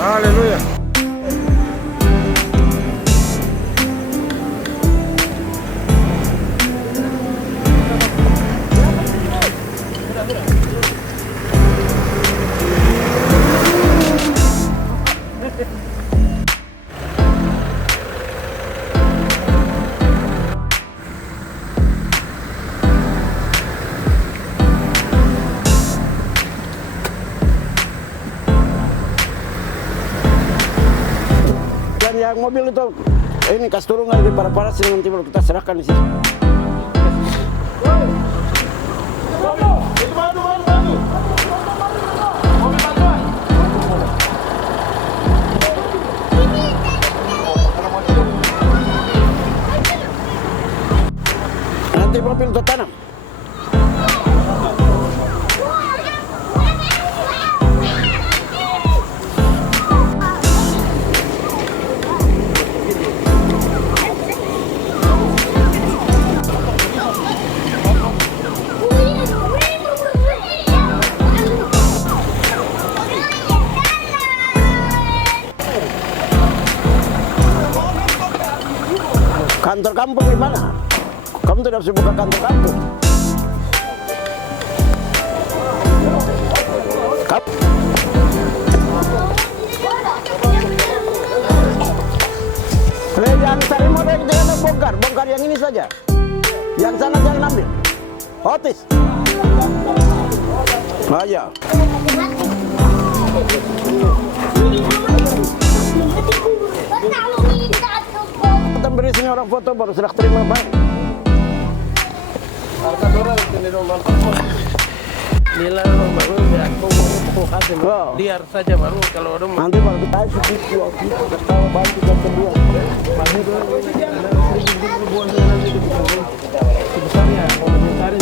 Haleluya. Yang mobil itu ini kasih turun lagi para sini, nanti baru kita serahkan di sini. Nanti mobil itu tanam. Kantor kampung di mana? Kamu tidak bisa buka kantor kampung. Yang cari modal jangan bongkar yang ini saja. Yang sana jangan ambil. Otis. Aja. Kita beri sini orang foto baru serah terima bang. Nilai orang baru liar saja baru kalau orang nanti baru kita ketawa bantu dan kedua. sebesarnya komentari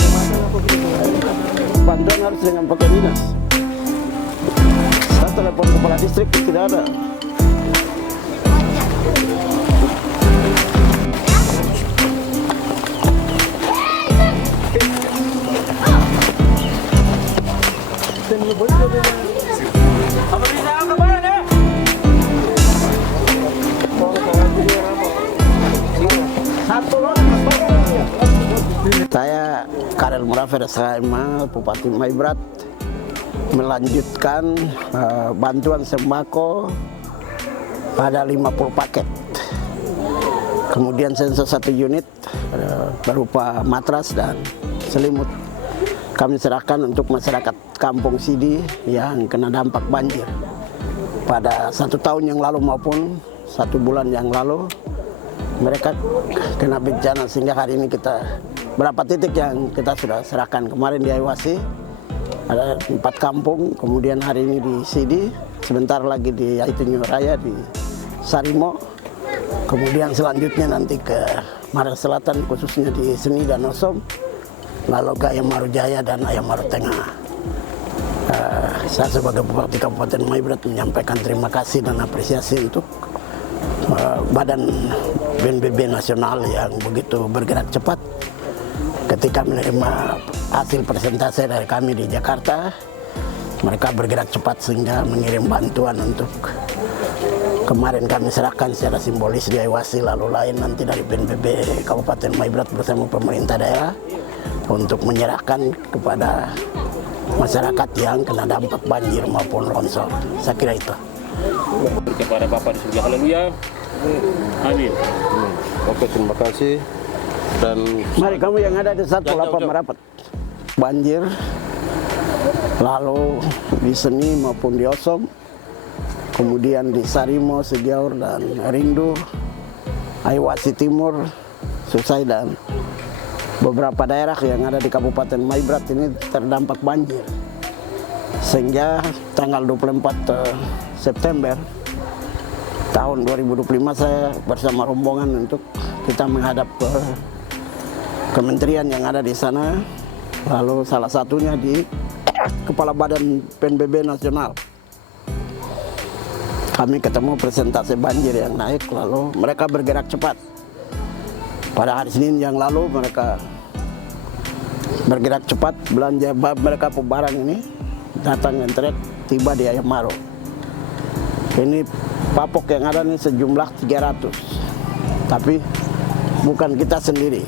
Bantuan harus dengan pakai dinas. Saya telepon kepala distrik tidak ada. Saya Karel Murafer SMA Bupati Maibrat melanjutkan bantuan sembako pada 50 paket. Kemudian sensor 1 unit berupa matras dan selimut kami serahkan untuk masyarakat Kampung Sidi yang kena dampak banjir pada 1 tahun yang lalu maupun 1 bulan yang lalu mereka kena bencana, sehingga hari ini kita berapa titik yang kita sudah serahkan. Kemarin di Aiwasi ada 4 kampung, kemudian hari ini di Sidi, sebentar lagi di Aitunyo Raya, di Sarimo, kemudian selanjutnya nanti ke Maros Selatan, khususnya di Seni dan Osom, lalu ke Ayam Jaya dan Ayam Tengah. Saya sebagai Bupati Kabupaten Maibrat menyampaikan terima kasih dan apresiasi untuk Badan BNPB Nasional yang begitu bergerak cepat ketika menerima hasil presentasi dari kami di Jakarta. Mereka bergerak cepat sehingga mengirim bantuan untuk kemarin kami serahkan secara simbolis di Aiwasi, lalu lain nanti dari BNPB Kabupaten Maibrat bersama pemerintah daerah untuk menyerahkan kepada masyarakat yang kena dampak banjir maupun longsor. Saya kira itu. Kepada Bapak di surga, haleluya. Amin. Oke, terima kasih. Dan Mari kamu yang ada di 18 merapat. Banjir, lalu di Seni maupun di Osom, kemudian di Sarimo, Segiaur, dan Rindu, Aiwasi Timur, Susai, dan beberapa daerah yang ada di Kabupaten Maibrat ini terdampak banjir. Sehingga tanggal 24 September tahun 2025 saya bersama rombongan untuk kita menghadap ke kementerian yang ada di sana, lalu salah satunya di Kepala Badan PNBB Nasional. Kami ketemu presentasi banjir yang naik, lalu mereka bergerak cepat. Pada hari Senin yang lalu mereka bergerak cepat belanja mereka barang ini, datang ngetrek tiba di Ayamaro. Ini papok yang ada nih sejumlah 300, tapi bukan kita sendiri,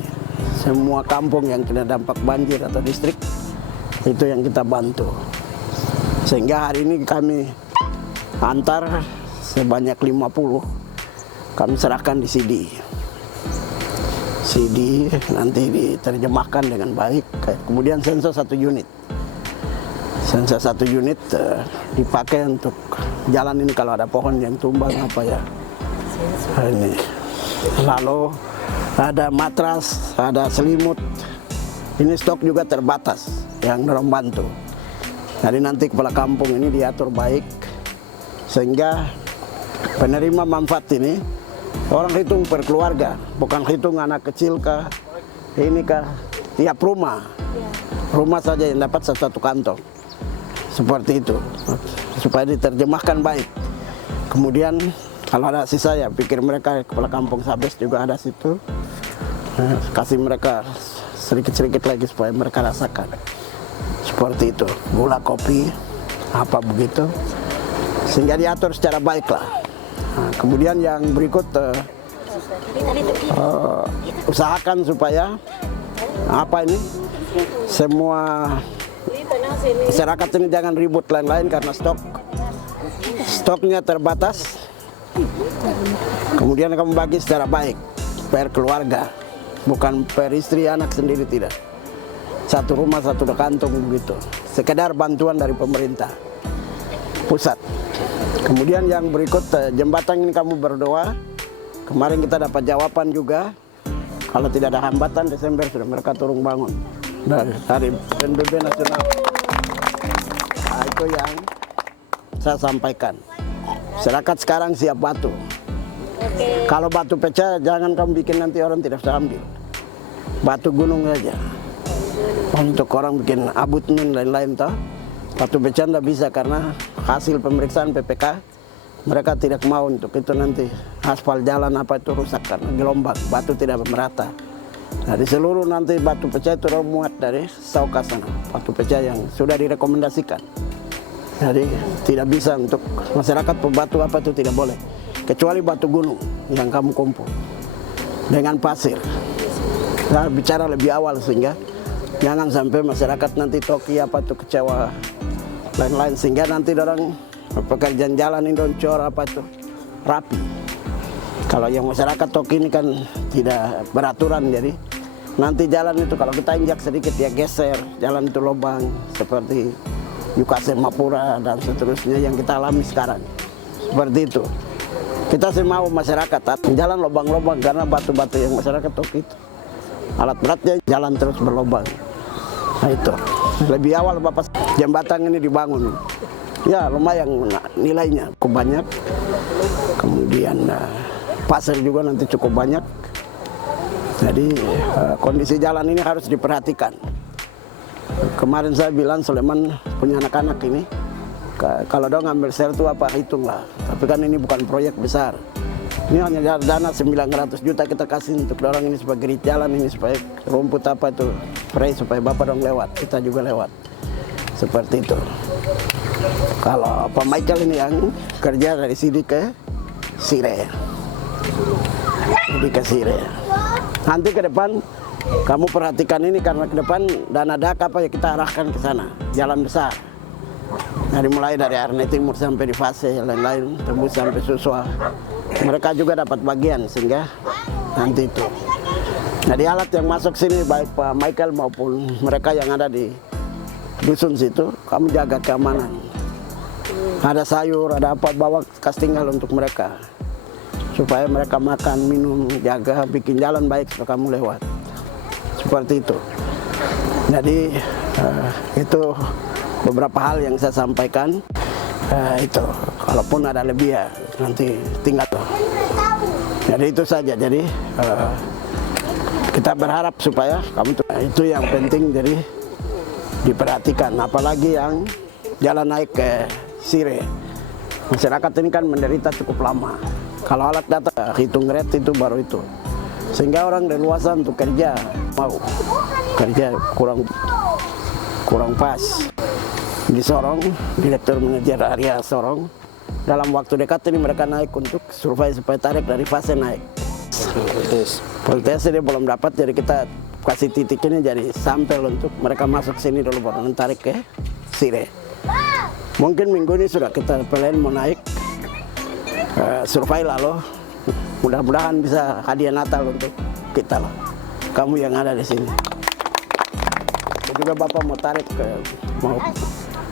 semua kampung yang kena dampak banjir atau distrik itu yang kita bantu. Sehingga hari ini kami antar sebanyak 50, kami serahkan di Sidi, nanti diterjemahkan dengan baik. Kemudian sensor 1 unit. Sensor 1 unit dipakai untuk jalan ini kalau ada pohon yang tumbang apa ya. Ini. Lalu ada matras, ada selimut. Ini stok juga terbatas yang dorong bantu. Jadi nanti kepala kampung ini diatur baik sehingga penerima manfaat ini orang hitung per keluarga, bukan hitung anak kecil kah, ini kah, tiap rumah. Rumah saja yang dapat satu kantong. Seperti itu, supaya diterjemahkan baik. Kemudian kalau ada sisa ya pikir mereka kepala kampung Sabes juga ada situ. Kasih mereka sedikit-sedikit lagi supaya mereka rasakan. Seperti itu, gula, kopi, apa begitu. Sehingga diatur secara baik lah. Nah, kemudian yang berikut usahakan supaya apa ini semua masyarakat ini jangan ribut lain-lain karena stoknya terbatas. Kemudian kamu bagi secara baik per keluarga, bukan per istri anak sendiri, tidak. Satu rumah satu kantong begitu. Sekedar bantuan dari pemerintah pusat. Kemudian yang berikut jembatan ini kamu berdoa. Kemarin kita dapat jawaban juga. Kalau tidak ada hambatan Desember sudah mereka turun bangun dari PNBB Nasional. Nah, itu yang saya sampaikan. Masyarakat sekarang siap batu. Kalau batu pecah jangan kamu bikin nanti orang tidak bisa ambil. Batu gunung saja. Untuk orang bikin abutmen lain-lain toh. Batu pecah tidak bisa karena hasil pemeriksaan PPK mereka tidak mau untuk itu nanti aspal jalan apa itu rusak karena gelombang, batu tidak merata. Nah, di seluruh nanti batu pecah itu muat dari Sauka sana, batu pecah yang sudah direkomendasikan. Jadi tidak bisa untuk masyarakat pembatu apa itu tidak boleh, kecuali batu gunung yang kamu kumpul dengan pasir. Nah, bicara lebih awal sehingga jangan sampai masyarakat nanti toki apa itu kecewa lain-lain sehingga nanti orang pekerjaan jalan ini doncor apa itu rapi. Kalau yang masyarakat toki ini kan tidak beraturan, jadi nanti jalan itu kalau kita injak sedikit ya geser, jalan itu lubang seperti Yukase Mapura dan seterusnya yang kita alami sekarang. Seperti itu. Kita sih mau masyarakat jalan lubang-lubang karena batu-batu yang masyarakat itu alat beratnya jalan terus berlubang. Nah itu lebih awal Bapak jembatan ini dibangun. Ya lumayan nilainya cukup banyak. Kemudian pasir juga nanti cukup banyak. Jadi kondisi jalan ini harus diperhatikan. Kemarin saya bilang Sulaiman punya anak-anak ini, kalau dong ngambil share itu apa hitunglah. Tapi kan ini bukan proyek besar. Ini hanya dana 900 juta kita kasih untuk dorong ini sebagai jalan ini supaya rumput apa itu spray supaya Bapak dong lewat, kita juga lewat. Seperti itu. Kalau Pak Michael ini yang kerja dari sini ke Sire. Sini ke Sire. Nanti ke depan kamu perhatikan ini karena ke depan dana dak apa ya kita arahkan ke sana, jalan besar. Dari mulai dari Arne Timur sampai di Fase lain-lain tembus sampai Suswa. Mereka juga dapat bagian sehingga nanti itu. Jadi alat yang masuk sini baik Pak Michael maupun mereka yang ada di dusun situ, kamu jaga keamanan. Ada sayur, ada apa bawa kas tinggal untuk mereka. Supaya mereka makan, minum, jaga, bikin jalan baik supaya kamu lewat. Seperti itu. Jadi itu beberapa hal yang saya sampaikan. Itu kalaupun ada lebih ya nanti tinggal. Jadi itu saja. Jadi kita berharap supaya kamu itu yang penting jadi diperhatikan. Apalagi yang jalan naik ke Sire. Masyarakat ini kan menderita cukup lama. Kalau alat data hitung rate itu baru itu. Sehingga orang leluasa untuk kerja mau kerja kurang pas. Di Sorong, Direktur Manajer Area Sorong, dalam waktu dekat ini mereka naik untuk survei supaya tarik dari Fase naik. Protes dia belum dapat, jadi kita kasih titik ini jadi sampel untuk mereka masuk sini dulu baru tarik ke Sire. Mungkin minggu ini sudah kita plan mau naik survei lalu mudah-mudahan bisa hadiah Natal untuk kita lah, kamu yang ada di sini. Juga Bapak mau tarik mau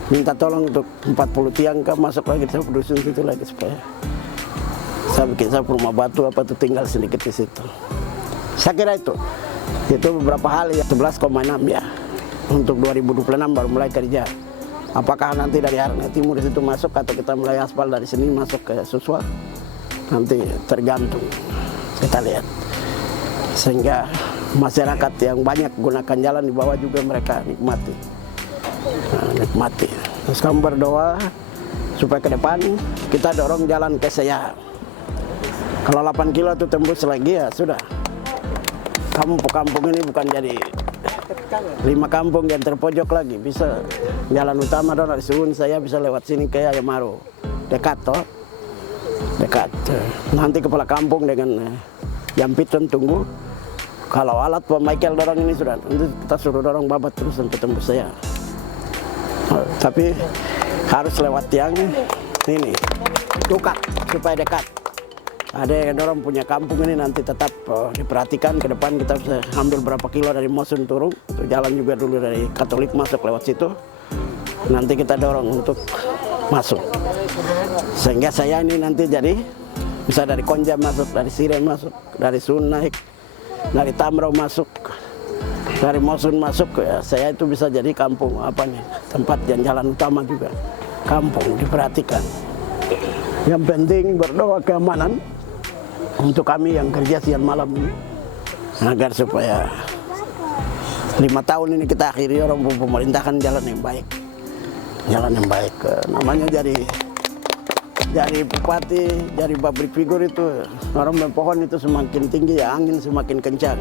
minta tolong untuk 40 tiang masuk lagi saya dusun situ lagi supaya saya bikin saya rumah batu apa tuh tinggal sedikit di situ. Saya kira itu beberapa hal ya 11,6 ya untuk 2026 baru mulai kerja. Apakah nanti dari Arne Timur di situ masuk atau kita mulai aspal dari sini masuk ke Suswa nanti tergantung kita lihat. Sehingga masyarakat yang banyak gunakan jalan di bawah juga mereka nikmati. Nikmati. Terus kamu berdoa supaya ke depan kita dorong jalan ke Seya. Kalau 8 kilo itu tembus lagi ya sudah. Kampung ini bukan jadi 5 kampung yang terpojok lagi. Bisa jalan utama dong dari Suun saya bisa lewat sini ke Ayamaro. Dekat toh. Dekat. Nanti kepala kampung dengan Jampiton tunggu. Kalau alat Pak Michael dorong ini sudah, nanti kita suruh dorong babat terus sampai tembus saya. Tapi harus lewat yang ini, tukak supaya dekat. Ada yang dorong punya kampung ini nanti tetap diperhatikan ke depan kita bisa ambil berapa kilo dari Mosun turun, untuk jalan juga dulu dari Katolik masuk lewat situ. Nanti kita dorong untuk masuk. Sehingga saya ini nanti jadi bisa dari Konja masuk, dari Sire masuk, dari Sun naik, dari Tamrau masuk, dari Mosun masuk, ya saya itu bisa jadi kampung apa nih, tempat jalan utama juga. Kampung diperhatikan. Yang penting berdoa keamanan untuk kami yang kerja siang malam ini, agar supaya 5 tahun ini kita akhiri orang pemerintahan jalan yang baik. Jalan yang baik. Namanya jadi bupati, jadi public figure itu orang berpohon itu semakin tinggi ya angin semakin kencang.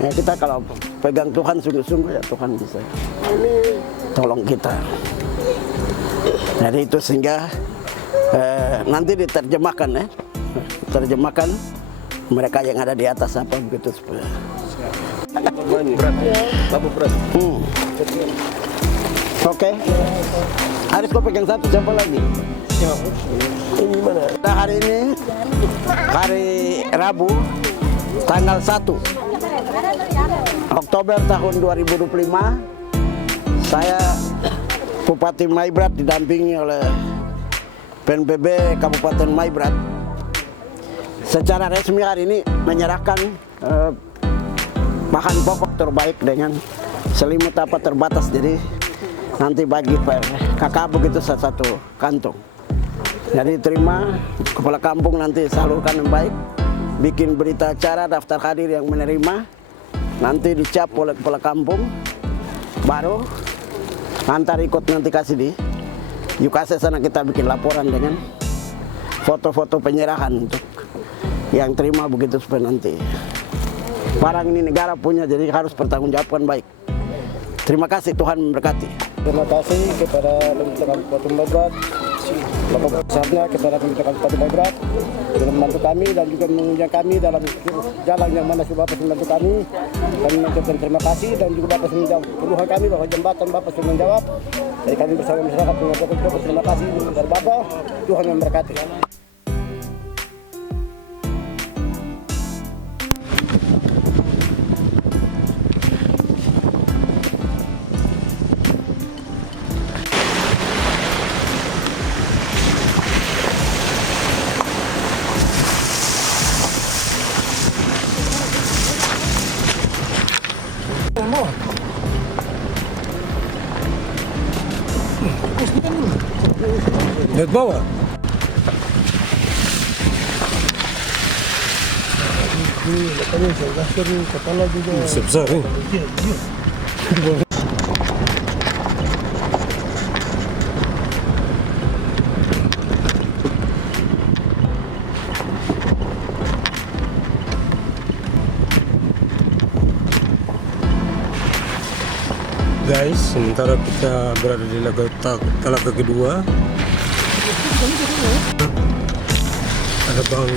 Ya kita kalau pegang Tuhan sungguh-sungguh ya Tuhan bisa tolong kita. Jadi itu sehingga nanti diterjemahkan ya, terjemahkan mereka yang ada di atas apa begitu supaya. Oke. Haris kau pegang satu, siapa lagi? Ini mana? Nah, hari ini hari Rabu tanggal 1 Oktober tahun 2025, saya Bupati Maibrat didampingi oleh BNPB Kabupaten Maibrat secara resmi hari ini menyerahkan bahan pokok terbaik dengan selimut apa terbatas, jadi nanti bagi kakak begitu satu kantong. Jadi terima, kepala kampung nanti salurkan yang baik, bikin berita acara daftar hadir yang menerima, nanti dicap oleh kepala kampung, baru antar ikut nanti kasih di Yukase sana, kita bikin laporan dengan foto-foto penyerahan untuk yang terima begitu supaya nanti barang ini negara punya, jadi harus bertanggungjawabkan baik. Terima kasih, Tuhan memberkati. Terima kasih kepada pemerintah Kabupaten Maibrat, Bapak besarnya kepada pemerintah Kabupaten Maibrat dalam membantu kami dan juga menunjang kami dalam jalan yang mana sudah Bapak membantu kami. Kami mengucapkan terima kasih dan juga Bapak sudah menjawab keluhan kami bahwa jembatan Bapak sudah menjawab. Jadi kami bersama masyarakat mengucapkan terima kasih kepada Bapak. Tuhan memberkati. Lihat bawah. Besar nih. Guys, sementara kita berada di talaga kedua, ada bang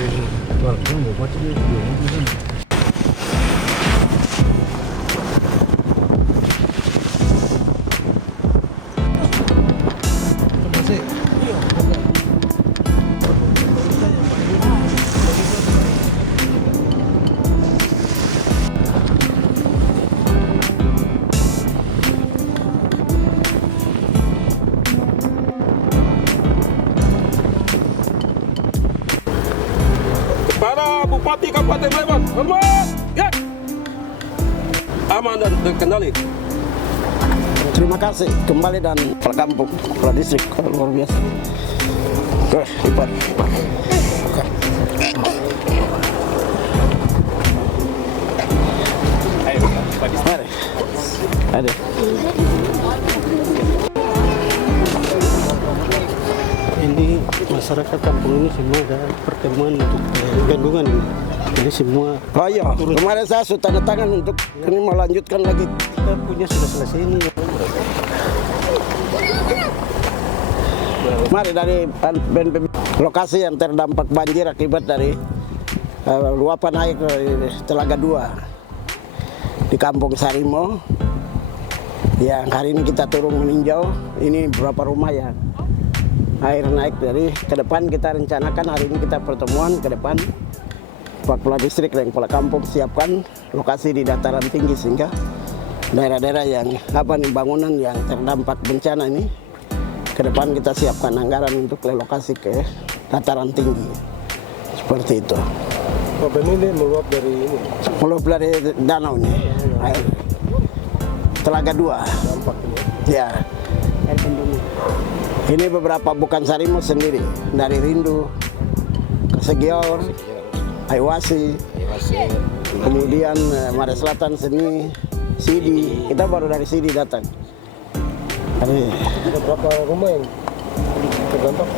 Para Bupati Kabupaten Maibrat, hormat, ya, aman dan terkendali. Terima kasih kembali dan kepala kampung, kepala distrik, luar biasa. Lipat. Mari. Ada. Ini masyarakat kampung ini semua ada pertemuan untuk bendungan ini. Jadi semua Oh iya, kemarin saya sudah tanda tangan untuk ini melanjutkan lagi. kita punya sudah selesai ini. Mari dari BNPB, lokasi yang terdampak banjir akibat dari luapan air dari Telaga 2 di Kampung Sarimo. Yang hari ini kita turun meninjau, ini beberapa rumah yang air naik. Dari ke depan kita rencanakan hari ini kita pertemuan ke depan Pak Kepala Distrik dan Kepala Kampung siapkan lokasi di dataran tinggi sehingga daerah-daerah yang bangunan yang terdampak bencana ini ke depan kita siapkan anggaran untuk relokasi ke dataran tinggi seperti itu. Problem ini meluap dari ini. Meluap dari danau ini, air Telaga 2. Ya. Ini beberapa bukan Sarimo sendiri, dari Rindu, Kesegior, Aiwasi, kemudian Mare Selatan sini, Sidi. Kita baru dari Sidi datang. Ada berapa rumah yang terdampak?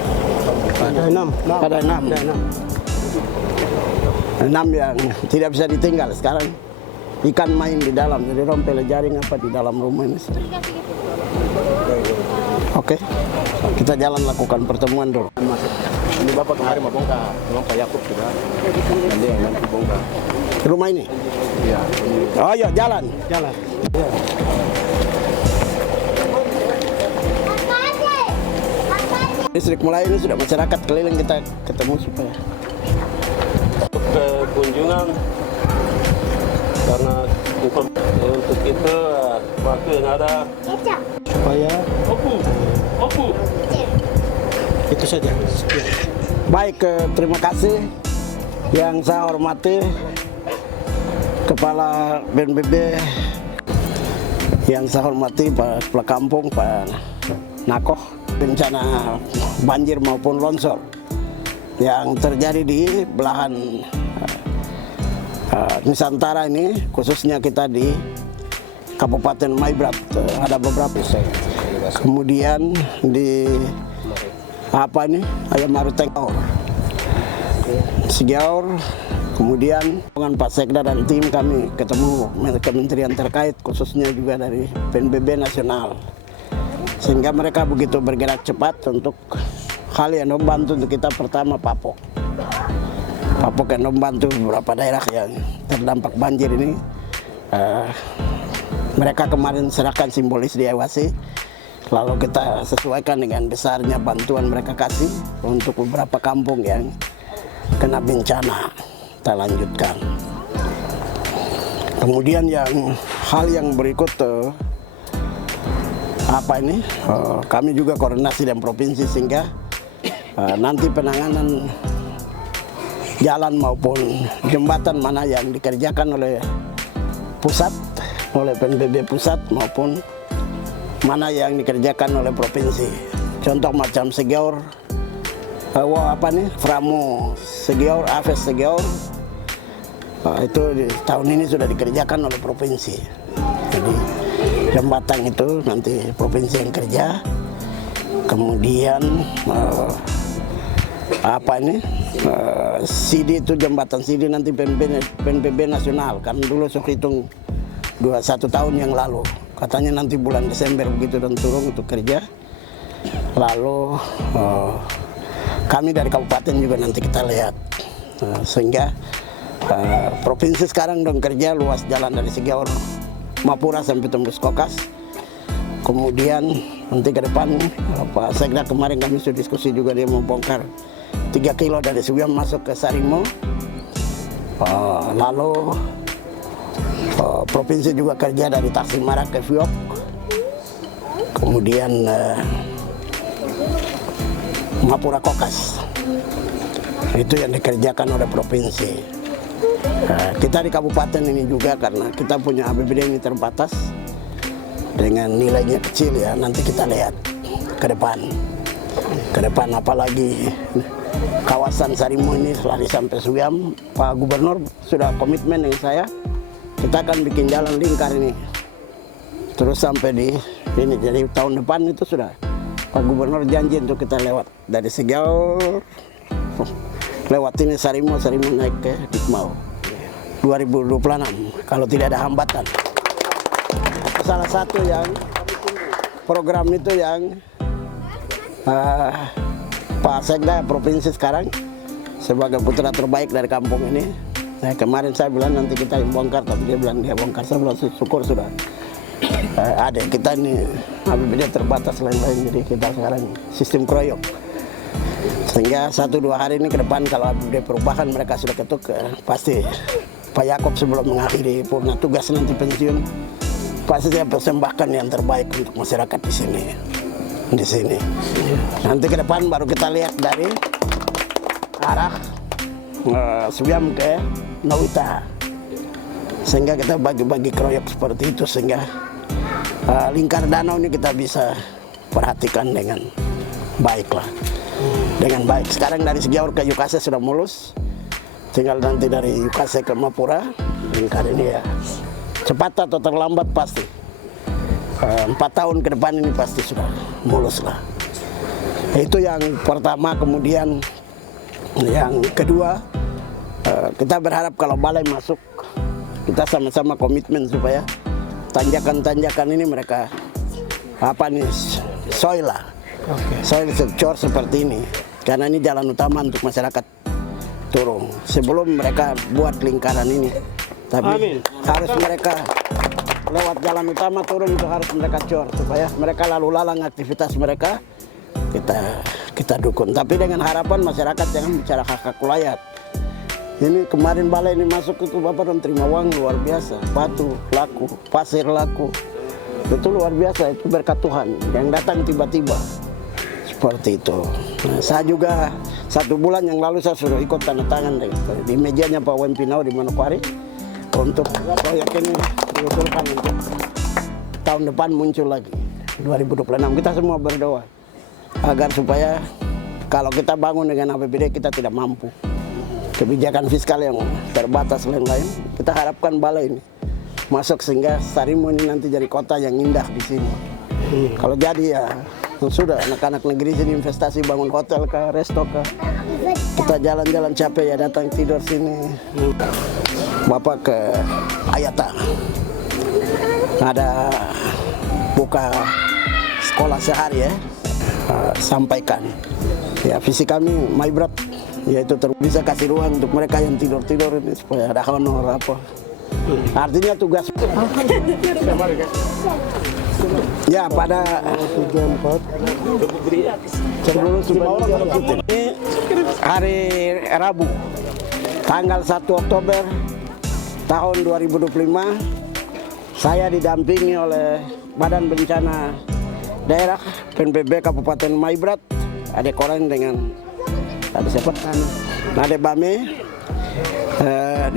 Ada 6. Ada 6 yang tidak bisa ditinggal sekarang. Ikan main di dalam, jadi rompel jaring apa di dalam rumah ini. Oke, kita jalan lakukan pertemuan dulu. Ini Bapak kemarin mau bongkar, memang Pak Yakub sudah. Nanti yang nanti bongkar. Rumah ini? Iya. Oh iya, jalan. Jalan. Listrik mulai ini sudah masyarakat keliling kita ketemu supaya Untuk kunjungan karena Untuk itu waktu yang ada Supaya Opu. itu saja. Baik, terima kasih yang saya hormati Kepala BNPB, yang saya hormati Pak Kepala Kampung, Pak Nakoh. Bencana banjir maupun longsor yang terjadi di belahan Nusantara ini, khususnya kita di Kabupaten Maibrat, ada beberapa. Kemudian di Ayam Maru Tengor, Sigiaur, kemudian dengan Pak Sekda dan tim kami ketemu kementerian terkait, khususnya juga dari BNPB nasional, sehingga mereka begitu bergerak cepat untuk hal yang membantu untuk kita. Pertama Papok yang membantu beberapa daerah yang terdampak banjir ini. Mereka kemarin serahkan simbolis di Ewasi, lalu kita sesuaikan dengan besarnya bantuan mereka kasih untuk beberapa kampung yang kena bencana, kita lanjutkan. Kemudian hal yang berikut, kami juga koordinasi dengan provinsi, sehingga nanti penanganan jalan maupun jembatan mana yang dikerjakan oleh pusat, oleh PNPB pusat, maupun mana yang dikerjakan oleh provinsi. Contoh macam Sigiaur, Framo Sigiaur, Aves Sigiaur, itu tahun ini sudah dikerjakan oleh provinsi. Jadi jembatan itu nanti provinsi yang kerja. Kemudian Sidi itu jembatan Sidi nanti PNPB nasional, kan dulu saya hitung 21 tahun yang lalu, katanya nanti bulan Desember begitu dan turun untuk kerja. Lalu kami dari kabupaten juga nanti kita lihat, sehingga provinsi sekarang dong kerja luas jalan dari Sigiaur Mapura sampai tembus Kokas. Kemudian nanti ke depan Pak Sekda kemarin kami sudah diskusi juga, dia mau bongkar 3 kilo dari Subiam masuk ke Sarimo. Lalu provinsi juga kerja dari Taksimara ke Fiok. Kemudian Mapura Kokas, itu yang dikerjakan oleh provinsi. Kita di kabupaten ini juga karena kita punya APBD ini terbatas dengan nilainya kecil ya, nanti kita lihat ke depan apalagi kawasan Sarimo ini setelah sampai Subiam, Pak Gubernur sudah komitmen dengan saya, kita akan bikin jalan lingkar ini terus sampai di ini. Jadi tahun depan itu sudah Pak Gubernur janji untuk kita lewat dari Sigiaur, lewat ini Sarimo naik ke Dikmau 2026 kalau tidak ada hambatan. Salah satu yang program itu yang Pak Sekda provinsi sekarang sebagai putra terbaik dari kampung ini. Kemarin saya bilang nanti kita bongkar, tapi dia bilang dia bongkar. Saya bilang syukur sudah ada kita ini APBD terbatas lain-lain, jadi kita sekarang sistem kroyok, sehingga 1-2 hari ini ke depan kalau APBD perubahan mereka sudah ketuk, pasti Pak Yakob sebelum mengakhiri purna tugas nanti pensiun pasti saya persembahkan yang terbaik untuk masyarakat di sini. Nanti ke depan baru kita lihat dari arah Subiam ke Nawita, sehingga kita bagi-bagi kroyok seperti itu, sehingga lingkar danau ini kita bisa perhatikan dengan baik lah, dengan baik. Sekarang dari Sigiaur ke Yukase sudah mulus, tinggal nanti dari Yukase ke Mapura. Lingkar ini ya cepat atau terlambat pasti 4 tahun ke depan ini pasti sudah mulus lah. Itu yang pertama. Kemudian yang kedua, kita berharap kalau balai masuk, kita sama-sama komitmen supaya tanjakan-tanjakan ini mereka soil lah, soil secure seperti ini, karena ini jalan utama untuk masyarakat turun. Sebelum mereka buat lingkaran ini, tapi harus mereka lewat jalan utama turun, itu harus mereka cor supaya mereka lalu lalang aktivitas mereka kita dukung. Tapi dengan harapan masyarakat jangan bicara hak-hak wilayah, Ini kemarin balai ini masuk itu Bapak dan terima uang luar biasa. Batu laku, pasir laku. Itu luar biasa, itu berkat Tuhan yang datang tiba-tiba. Seperti itu. Nah, saya juga 1 bulan yang lalu saya sudah ikut tanda tangan di mejanya Pak Wempinau di Manokwari untuk proyek ini diusulkan untuk tahun depan muncul lagi 2026. Kita semua berdoa agar supaya kalau kita bangun dengan APBD kita tidak mampu. Kebijakan fiskal yang terbatas lain-lain, kita harapkan balai ini masuk sehingga Sarimo ini nanti jadi kota yang indah di sini. Kalau jadi ya sudah anak-anak negeri sini investasi bangun hotel ke resto ke, kita jalan-jalan capek ya datang tidur sini. Bapak ke Ayata ada buka sekolah sehari ya, sampaikan ya visi kami Maibrat yaitu bisa kasih ruang untuk mereka yang tidur-tidur ini supaya ada honor apa. Artinya tugas ya pada ini hari Rabu tanggal 1 Oktober tahun 2025 saya didampingi oleh Badan Bencana Daerah PNBP Kabupaten Maibrat, ada Koreng dengan ada siapa? Ada Bame,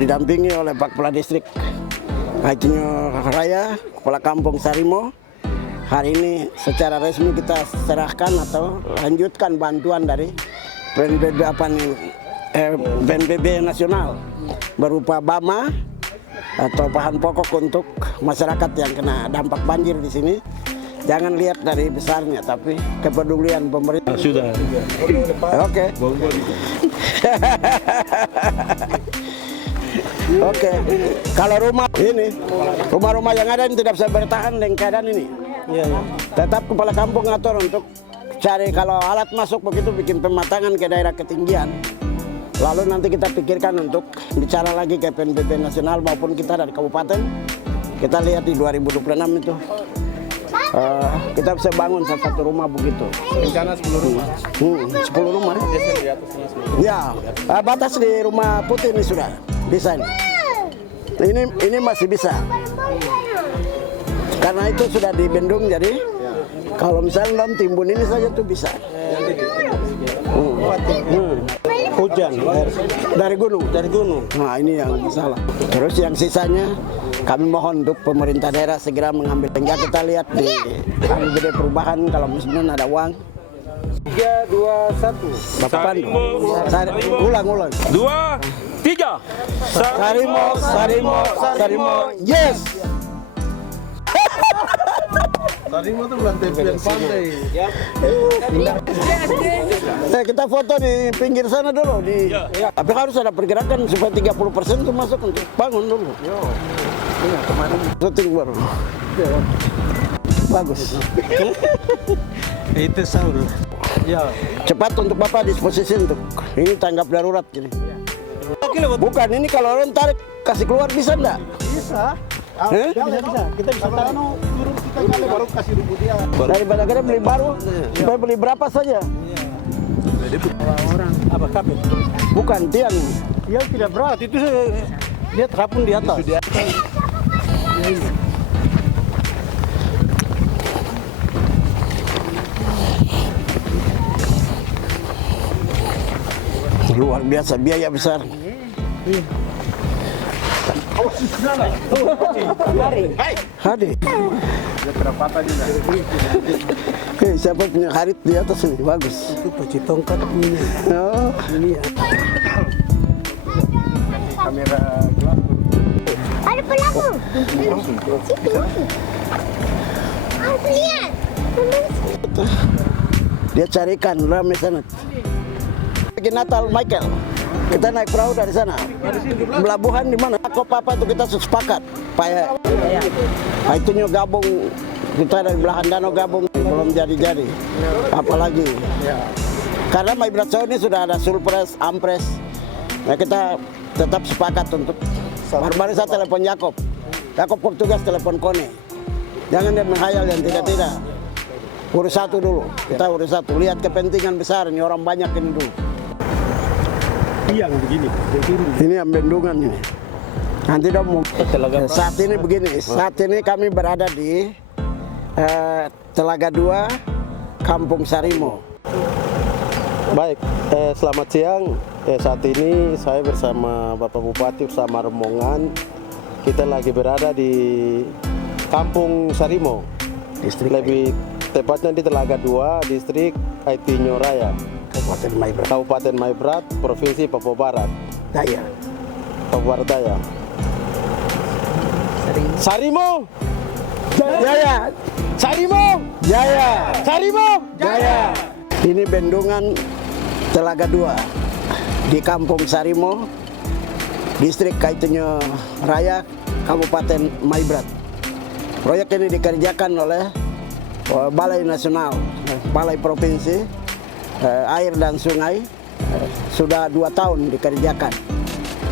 didampingi oleh Pak Kepala Distrik Aitinyo Raya, Kepala Kampung Sarimo. Hari ini secara resmi kita serahkan atau lanjutkan bantuan dari PNBP nasional berupa BAMA atau bahan pokok untuk masyarakat yang kena dampak banjir di sini. Jangan lihat dari besarnya, tapi kepedulian pemerintah. Sudah. Oke. Oke. Kalau rumah-rumah yang ada ini tidak bisa bertahan dengan keadaan ini. Tetap kepala kampung ngatur untuk cari kalau alat masuk begitu bikin pematangan ke daerah ketinggian. Lalu nanti kita pikirkan untuk bicara lagi ke PNBP nasional maupun kita dari kabupaten. Kita lihat di 2026 itu. Kita bisa bangun satu rumah begitu. Rencana 10 rumah. 10 rumah. Ya, batas di rumah putih ini sudah desain. Ini masih bisa. Karena itu sudah dibendung jadi kalau misalnya dalam timbun ini saja tuh bisa. Hujan dari gunung. Nah ini yang salah. Terus yang sisanya kami mohon untuk pemerintah daerah segera mengambil. Hingga kita lihat di APBD perubahan kalau misalnya ada uang. 3, 2, 1. Bapak Pandu. Ulang. 2, 3. Sarimo. Yes. Sarimo tuh bulan tepian pantai. Kita foto di pinggir sana dulu tapi harus ada pergerakan supaya 30% itu masuk untuk bangun dulu. Syuting baru. Bagus. Itu sahur. Ya. Cepat untuk Bapak disposisi untuk ini tanggap darurat gini. Bukan ini kalau orang tarik kasih keluar bisa enggak? Bisa. Bisa. Kita bisa turun kita kali baru kasih rumput dia. Daripada kita beli baru, supaya beli berapa saja? Orang apa kapit? Bukan tiang. Yang tidak berat itu dia terapung di atas. Luar biasa, biaya besar. Hadi. Siapa punya harit di atas ini? Bagus. Itu paci tongkat ini. Oh, Ini ya. Kamera gelap. Ada pelaku. Lihat. dia carikan rame sana. Lagi Natal Michael. Kita naik perahu dari sana. Pelabuhan di mana? Kok apa itu kita sepakat. Paya. Itu gabung kita dari belahan danau gabung belum jadi-jadi. Apalagi. Karena Maibrat Show ini sudah ada surprise, ampres. Nah, kita tetap sepakat untuk baru-baru saya telepon Yakob Portugas telepon Kone. Jangan dia menghayal yang tidak-tidak. Urus satu dulu. Kita urus satu. Lihat kepentingan besar ini orang banyak ini dulu. tiang begini. Ini yang bendungan ini. Nanti dong mau. Telaga Saat ini begini, saat ini kami berada di Telaga 2, Kampung Sarimo. Baik, selamat siang. Saat ini saya bersama Bapak Bupati bersama rombongan. Kita lagi berada di Kampung Sarimo, Distrik lebih tepatnya di Telaga 2, Distrik Aitinyo Raya, Kabupaten Maibrat. Kabupaten Maibrat, Provinsi Papua Barat. Daya. Papua Barat Daya. Sarimo, Jaya. Sarimo, Jaya. Sarimo, Jaya. Ini bendungan Telaga 2 di Kampung Sarimo, Distrik Aitinyo Raya, Kabupaten Maibrat. Proyek ini dikerjakan oleh Balai Nasional, Balai Provinsi, Air dan Sungai, sudah 2 tahun dikerjakan.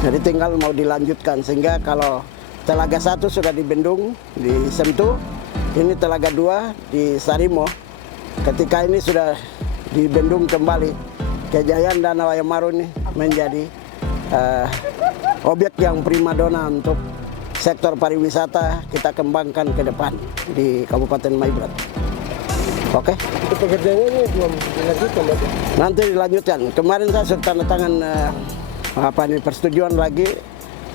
Jadi tinggal mau dilanjutkan, sehingga kalau Telaga 1 sudah dibendung, disentuh, ini Telaga 2 di Sarimo. Ketika ini sudah dibendung kembali, kejayaan Danau Ayamaru ini menjadi objek yang primadona untuk sektor pariwisata kita kembangkan ke depan di Kabupaten Maibrat. Oke? Itu pekerjaannya ini belum dilanjutkan, Bapak? Nanti dilanjutkan. Kemarin saya sudah tanda tangan persetujuan lagi.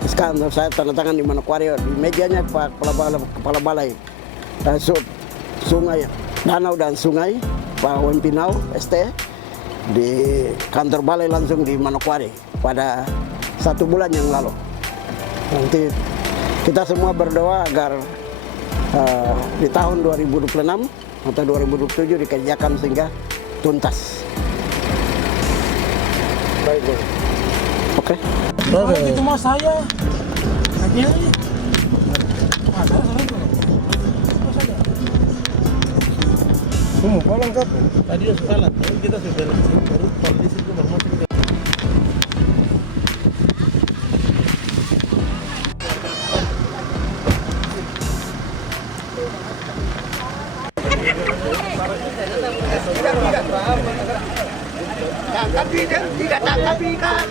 Sekarang saya tanda tangan di Manokwari, di mejanya Pak Kepala Balai Sungai, Danau dan Sungai, Pak Wempinau ST, di kantor balai langsung di Manokwari pada 1 bulan yang lalu. Nanti kita semua berdoa agar di tahun 2026 atau 2027 dikerjakan sehingga tuntas. Baik, Bapak. Oke? Itu mas saya. Akhirnya nih. Pulang kapan? Tadi udah sekolah, tapi kita sudah baru kalau di situ baru masuk. Tangkap ikan,